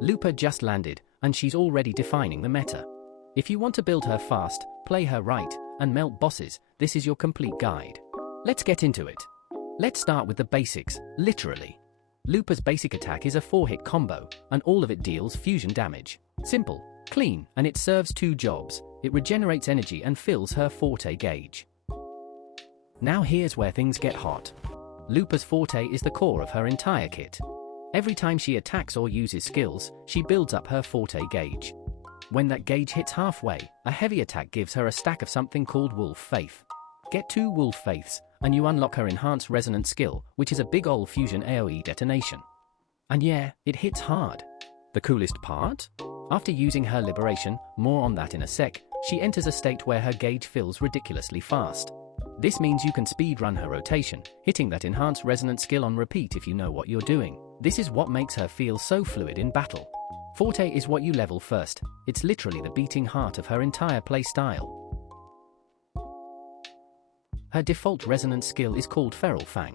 Lupa just landed, and she's already defining the meta. If you want to build her fast, play her right, and melt bosses, this is your complete guide. Let's get into it. Let's start with the basics, literally. Lupa's basic attack is a 4-hit combo, and all of it deals fusion damage. Simple, clean, and it serves 2 jobs. It regenerates energy and fills her Forte gauge. Now here's where things get hot. Lupa's Forte is the core of her entire kit. Every time she attacks or uses skills, she builds up her Forte gauge. When that gauge hits halfway, a heavy attack gives her a stack of something called Wolf Faith. Get 2 Wolf Faiths, and you unlock her Enhanced Resonance skill, which is a big ol' fusion AoE detonation. And yeah, it hits hard. The coolest part? After using her Liberation, more on that in a sec, she enters a state where her gauge fills ridiculously fast. This means you can speedrun her rotation, hitting that Enhanced Resonance skill on repeat if you know what you're doing. This is what makes her feel so fluid in battle. Forte is what you level first. It's literally the beating heart of her entire playstyle. Her default resonance skill is called Feral Fang.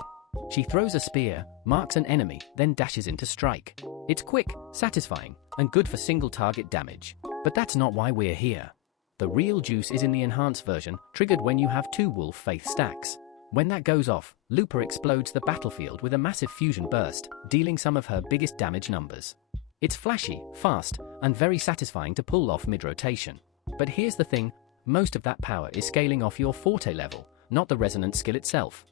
She throws a spear, marks an enemy, then dashes into strike. It's quick, satisfying, and good for single target damage. But that's not why we're here. The real juice is in the enhanced version, triggered when you have 2 Wolf Faith stacks. When that goes off, Lupa explodes the battlefield with a massive fusion burst, dealing some of her biggest damage numbers. It's flashy, fast, and very satisfying to pull off mid-rotation. But here's the thing, most of that power is scaling off your Forte level, not the resonance skill itself.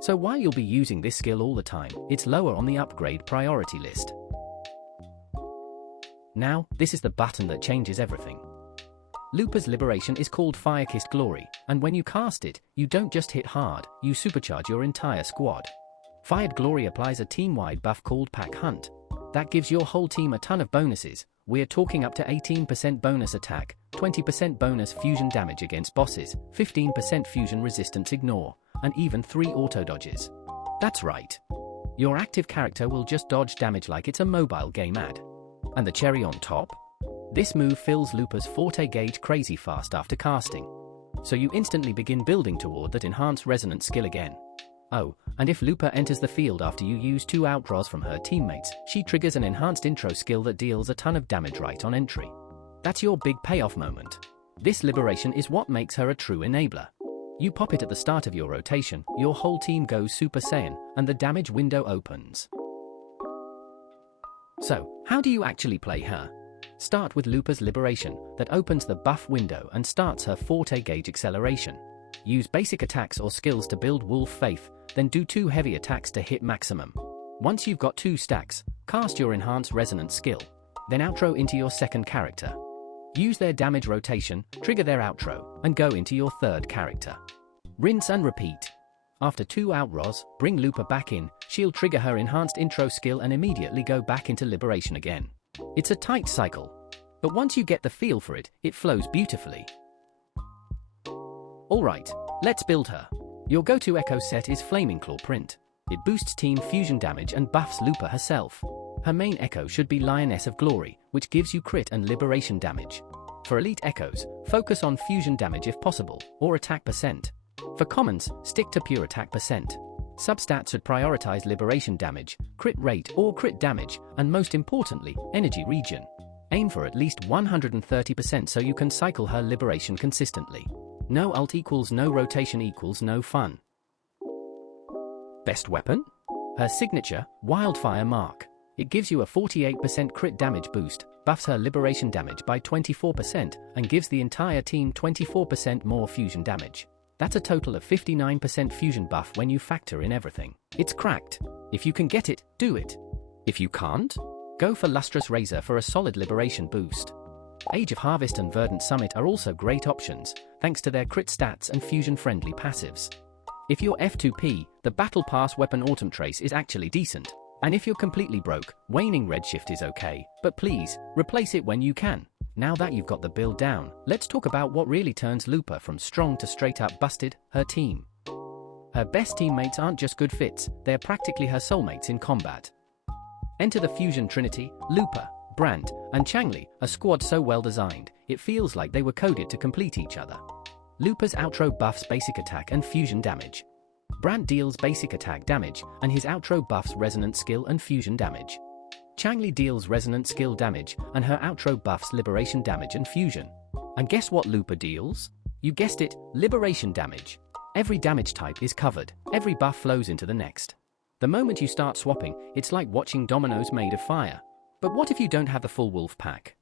So while you'll be using this skill all the time, it's lower on the upgrade priority list. Now, this is the button that changes everything. Lupa's Liberation is called Fire-Kissed Glory, and when you cast it, you don't just hit hard, you supercharge your entire squad. Fired Glory applies a team-wide buff called Pack Hunt. That gives your whole team a ton of bonuses. We're talking up to 18% bonus attack, 20% bonus fusion damage against bosses, 15% fusion resistance ignore, and even 3 auto dodges. That's right. Your active character will just dodge damage like it's a mobile game ad. And the cherry on top? This move fills Lupa's Forte gauge crazy fast after casting. So you instantly begin building toward that enhanced resonance skill again. Oh, and if Lupa enters the field after you use 2 outdraws from her teammates, she triggers an enhanced intro skill that deals a ton of damage right on entry. That's your big payoff moment. This Liberation is what makes her a true enabler. You pop it at the start of your rotation, your whole team goes Super Saiyan, and the damage window opens. So, how do you actually play her? Start with Lupa's Liberation, that opens the buff window and starts her Forte gauge acceleration. Use basic attacks or skills to build Wolf Faith, then do 2 heavy attacks to hit maximum. Once you've got 2 stacks, cast your Enhanced Resonance skill. Then outro into your second character. Use their damage rotation, trigger their outro, and go into your third character. Rinse and repeat. After 2 outdraws, bring Lupa back in, she'll trigger her enhanced intro skill and immediately go back into Liberation again. It's a tight cycle. But once you get the feel for it, it flows beautifully. Alright, let's build her. Your go-to echo set is Flaming Claw Print. It boosts team fusion damage and buffs Lupa herself. Her main echo should be Lioness of Glory, which gives you crit and liberation damage. For elite echoes, focus on fusion damage if possible, or attack percent. For commons, stick to pure attack percent. Substats should prioritize liberation damage, crit rate or crit damage, and most importantly, energy regen. Aim for at least 130% so you can cycle her liberation consistently. No ult equals no rotation equals no fun. Best weapon? Her signature, Wildfire Mark. It gives you a 48% crit damage boost, buffs her liberation damage by 24%, and gives the entire team 24% more fusion damage. That's a total of 59% fusion buff when you factor in everything. It's cracked. If you can get it, do it. If you can't, go for Lustrous Razor for a solid liberation boost. Age of Harvest and Verdant Summit are also great options, thanks to their crit stats and fusion-friendly passives. If you're F2P, the Battle Pass Weapon Autumn Trace is actually decent. And if you're completely broke, Waning Redshift is okay, but please, replace it when you can. Now that you've got the build down, let's talk about what really turns Lupa from strong to straight-up busted, her team. Her best teammates aren't just good fits, they're practically her soulmates in combat. Enter the Fusion Trinity, Lupa, Brant, and Changli, a squad so well designed, it feels like they were coded to complete each other. Lupa's outro buffs basic attack and fusion damage. Brant deals basic attack damage, and his outro buffs resonance skill and fusion damage. Changli deals resonant skill damage, and her outro buffs liberation damage and fusion. And guess what Lupa deals? You guessed it, liberation damage. Every damage type is covered, every buff flows into the next. The moment you start swapping, it's like watching dominoes made of fire. But what if you don't have the full wolf pack?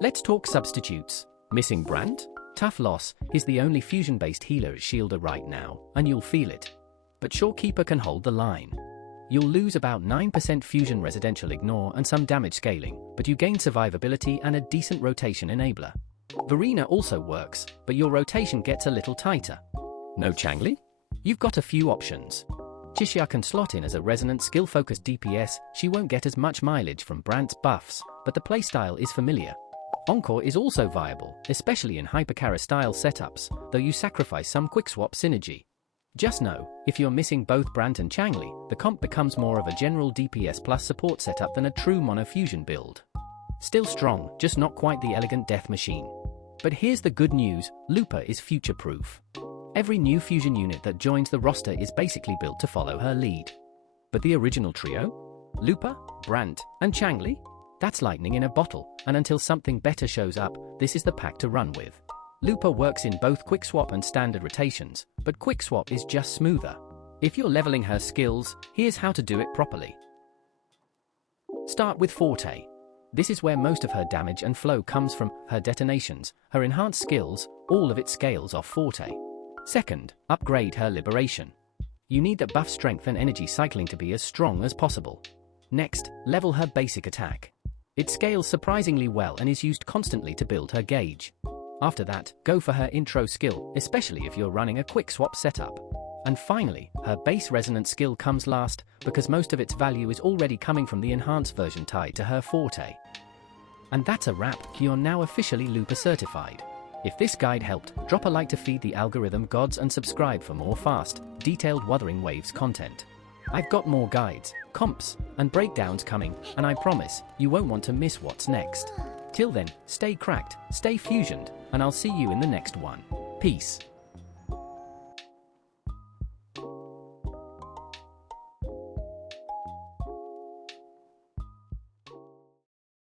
Let's talk substitutes. Missing Brant? Tough loss, he's the only fusion-based healer at Shielder right now, and you'll feel it. But Shorekeeper can hold the line. You'll lose about 9% fusion residential ignore and some damage scaling, but you gain survivability and a decent rotation enabler. Verena also works, but your rotation gets a little tighter. No Changli? You've got a few options. Jixia can slot in as a resonant skill-focused DPS. She won't get as much mileage from Brant's buffs, but the playstyle is familiar. Encore is also viable, especially in Hypercara-style setups, though you sacrifice some quick-swap synergy. Just know, if you're missing both Brant and Changli, the comp becomes more of a general DPS plus support setup than a true mono-fusion build. Still strong, just not quite the elegant death machine. But here's the good news, Lupa is future-proof. Every new fusion unit that joins the roster is basically built to follow her lead. But the original trio? Lupa, Brant, and Changli? That's lightning in a bottle, and until something better shows up, this is the pack to run with. Lupa works in both quick-swap and standard rotations, but quick-swap is just smoother. If you're leveling her skills, here's how to do it properly. Start with Forte. This is where most of her damage and flow comes from, her detonations, her enhanced skills, all of it scales off Forte. Second, upgrade her liberation. You need that buff strength and energy cycling to be as strong as possible. Next, level her basic attack. It scales surprisingly well and is used constantly to build her gauge. After that, go for her intro skill, especially if you're running a quick swap setup. And finally, her base resonant skill comes last, because most of its value is already coming from the enhanced version tied to her Forte. And that's a wrap, you're now officially Lupa certified. If this guide helped, drop a like to feed the algorithm gods and subscribe for more fast, detailed Wuthering Waves content. I've got more guides, comps, and breakdowns coming, and I promise, you won't want to miss what's next. Till then, stay cracked, stay fusioned, and I'll see you in the next one. Peace.